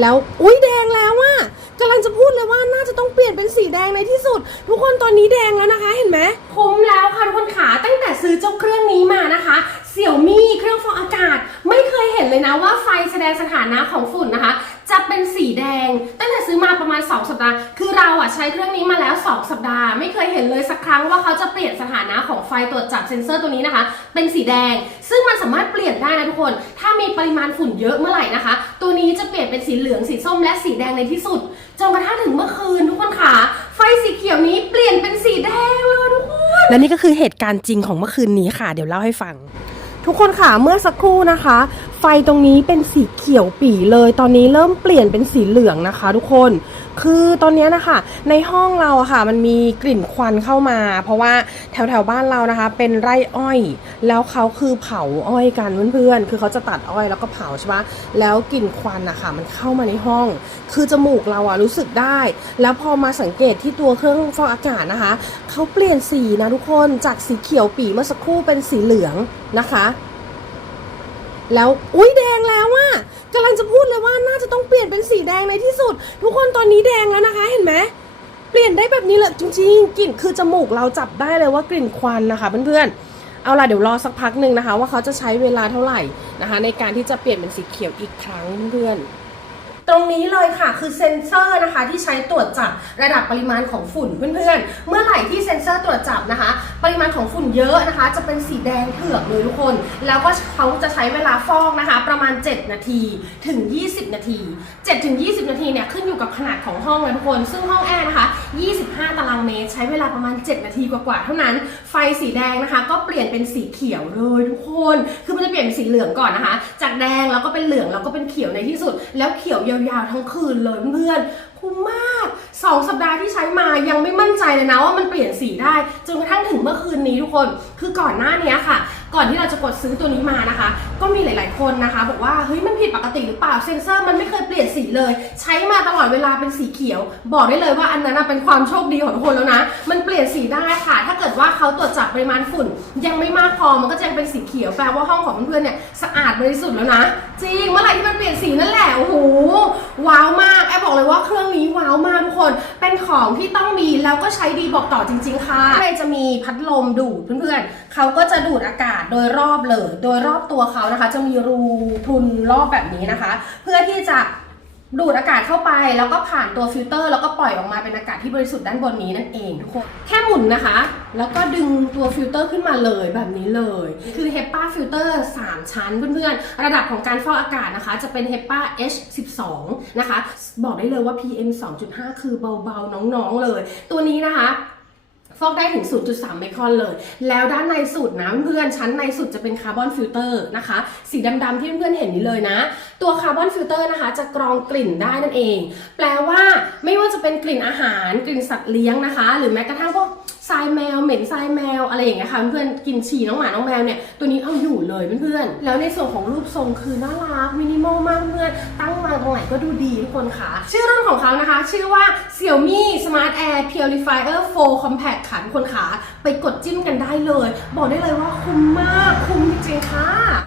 แล้วอุ้ยแดงแล้วอะกำลังจะพูดเลยว่าน่าจะต้องเปลี่ยนเป็นสีแดงในที่สุด ทุกคนตอนนี้แดงแล้วนะคะ ไฟแสดงสถานะของฝุ่นนะคะ จะเป็นสีแดง ตั้งแต่ซื้อมาประมาณ 2 สัปดาห์ คือเราอะใช้เครื่องนี้มาแล้ว 2 สัปดาห์ ไม่เคยเห็นเลยสักครั้งว่าเขาจะเปลี่ยนสถานะของไฟตรวจจับเซ็นเซอร์ตัวนี้นะคะ เป็นสีแดง ซึ่งมันสามารถเปลี่ยนได้นะทุกคน ถ้ามีปริมาณฝุ่นเยอะเมื่อไหร่นะคะ ตัวนี้จะเปลี่ยนเป็นสีเหลือง สีส้ม และสีแดงในที่สุด จนกระทั่งถึงเมื่อคืนทุกคนค่ะ ไฟสีเขียวนี้เปลี่ยนเป็นสีแดงเลยทุกคน และนี่ก็คือเหตุการณ์จริงของเมื่อคืนนี้ค่ะ เดี๋ยวเล่าให้ฟัง ทุกคนค่ะ เมื่อสักครู่นะคะ ไฟตรงนี้เป็นสีเขียวปีเลย ตอนนี้เริ่มเปลี่ยนเป็นสีเหลืองนะคะ ทุกคน คือตอนนี้นะคะ ในห้องเราอะค่ะ มันมีกลิ่นควันเข้ามา เพราะว่าแถวแถวบ้านเรานะคะ เป็นไร่อ้อย แล้วเขาคือเผาอ้อยกันเพื่อนๆ คือเขาจะตัดอ้อยแล้วก็เผาใช่ปะแล้วกลิ่นควันอะค่ะมันเข้ามาในห้อง คือจมูกเราอะรู้สึกได้ แล้วพอมาสังเกตที่ตัวเครื่องฟอกอากาศนะคะ เขาเปลี่ยนสีนะทุกคน จากสีเขียวปีเมื่อสักครู่เป็นสีเหลืองนะคะ แล้วอุ้ยแดงแล้วอะกำลังจะพูดเลยว่าน่าจะต้องเปลี่ยนเป็นสีแดงในที่สุด ทุกคนตอนนี้แดงแล้วนะคะ เห็นไหมเปลี่ยนได้แบบนี้เลยจริงๆกลิ่นคือจมูกเราจับได้เลยว่ากลิ่นควันนะคะเพื่อนๆเอาล่ะเดี๋ยวรอสักพักหนึ่งนะคะ ว่าเขาจะใช้เวลาเท่าไหร่นะคะ ในการที่จะเปลี่ยนเป็นสีเขียวอีกครั้งเพื่อนๆตรงนี้เลยค่ะคือเซ็นเซอร์นะคะที่ใช้ตรวจจับระดับปริมาณของฝุ่นเพื่อนๆ เมื่อไหร่ที่เซ็นเซอร์ตรวจจับนะคะ ของฝุ่นเยอะนะคะ จะเป็นสีแดงเผือกเลยทุกคน แล้วก็เขาจะใช้เวลาฟอกนะคะ ประมาณ 7 นาทีถึง 20 นาที 7 ถึง 20 นาทีเนี่ยขึ้นอยู่กับขนาดของห้องเลยทุกคน ซึ่งห้องแอร์นะคะ 25 ตารางเมตร ใช้เวลาประมาณ 7 นาทีกว่าๆเท่านั้น ไฟสีแดงนะคะ ก็เปลี่ยนเป็นสีเขียวเลยทุกคน คือมันจะเปลี่ยนเป็นสีเหลืองก่อนนะคะ จากแดงแล้วก็เป็นเหลืองแล้วก็เป็นเขียวในที่สุด แล้วเขียวยาวๆทั้งคืนเลยเพื่อนคุ้มมาก 2 สัปดาห์ที่ใช้มายังไม่ ใจเลยนะว่ามันเปลี่ยนสีได้ จนกระทั่งถึงเมื่อคืนนี้ทุกคน คือก่อนหน้านี้ค่ะ ก่อนที่เราจะกดซื้อตัวนี้มานะคะ ก็มีหลาย ๆคนนะคะ บอกว่าเฮ้ยมันผิดปกติหรือเปล่าเซนเซอร์มันไม่เคยเปลี่ยนสีเลย ใช้มาตลอดเวลาเป็นสีเขียว บอกได้เลยว่าอันนั้นะเป็นความโชคดีของทุกคนแล้วนะ มันเปลี่ยนสีได้ค่ะ ถ้าเกิดว่าเขาตรวจจับปริมาณฝุ่น ยังไม่มากพอมันก็จะยังเป็นสีเขียวแปลว่าห้องของเพื่อนๆเนี่ยสะอาดบริสุทธิ์แล้วนะจริงเมื่อไหร่ที่มันเปลี่ยนสีนั่นแหละโอ้โหว้าวมากแอบบอกเลยว่าเครื่องนี้าวมาทุกคน เป็นของที่ต้องมีแล้วก็ใช้ดีบอกต่อจริง ๆ ค่ะใครจะมีพัดลมดูดเพื่อนๆเขาก็จะดูดอากาศโดยรอบเลย โดยรอบตัวเขานะคะ จะมีรูพรุนรอบแบบนี้นะคะ เพื่อที่จะ ดูดอากาศเข้าไปแล้วก็ผ่านตัวฟิลเตอร์ แล้วก็ปล่อยออกมาเป็นอากาศที่บริสุทธิ์ด้านบนนี้นั่นเองทุกคน แค่หมุนนะคะ แล้วก็ดึงตัวฟิลเตอร์ขึ้นมาเลยแบบนี้เลย คือ HEPA ฟิลเตอร์3ชั้นเพื่อนๆ ระดับของการฟอกอากาศนะคะ จะเป็น HEPA H12 นะคะ บอกได้เลยว่า PM 2.5 คือเบาๆน้องๆเลย ตัวนี้นะคะ ฟอกได้ถึง 0.3 ไมครอนเลย แล้วด้านในสุดนะเพื่อนชั้นในสุดจะเป็นคาร์บอนฟิลเตอร์นะคะ สีดำๆที่เพื่อนเห็นนี้เลยนะ ตัวคาร์บอนฟิลเตอร์นะคะ จะกรองกลิ่นได้นั่นเอง แปลว่าไม่ว่าจะเป็นกลิ่นอาหาร กลิ่นสัตว์เลี้ยงนะคะ หรือแม้กระทั่งพวก ทรายแมวเหม็นทรายแมวอะไรอย่างเงี้ยค่ะเพื่อนกินฉี่น้องหมาน้องแมวเนี่ยตัวนี้เอาอยู่เลยเพื่อนๆแล้วในส่วนของรูปทรงคือน่ารักมินิมอลมากเพื่อนตั้งวางตรงไหนก็ดูดีทุกคนค่ะ ชื่อรุ่นของเขานะคะ ชื่อว่า Xiaomi Smart Air Purifier 4 Compact ค่ะทุกคนค่ะไปกดจิ้มกันได้เลย บอกได้เลยว่าคุ้มมากคุ้มจริงๆค่ะ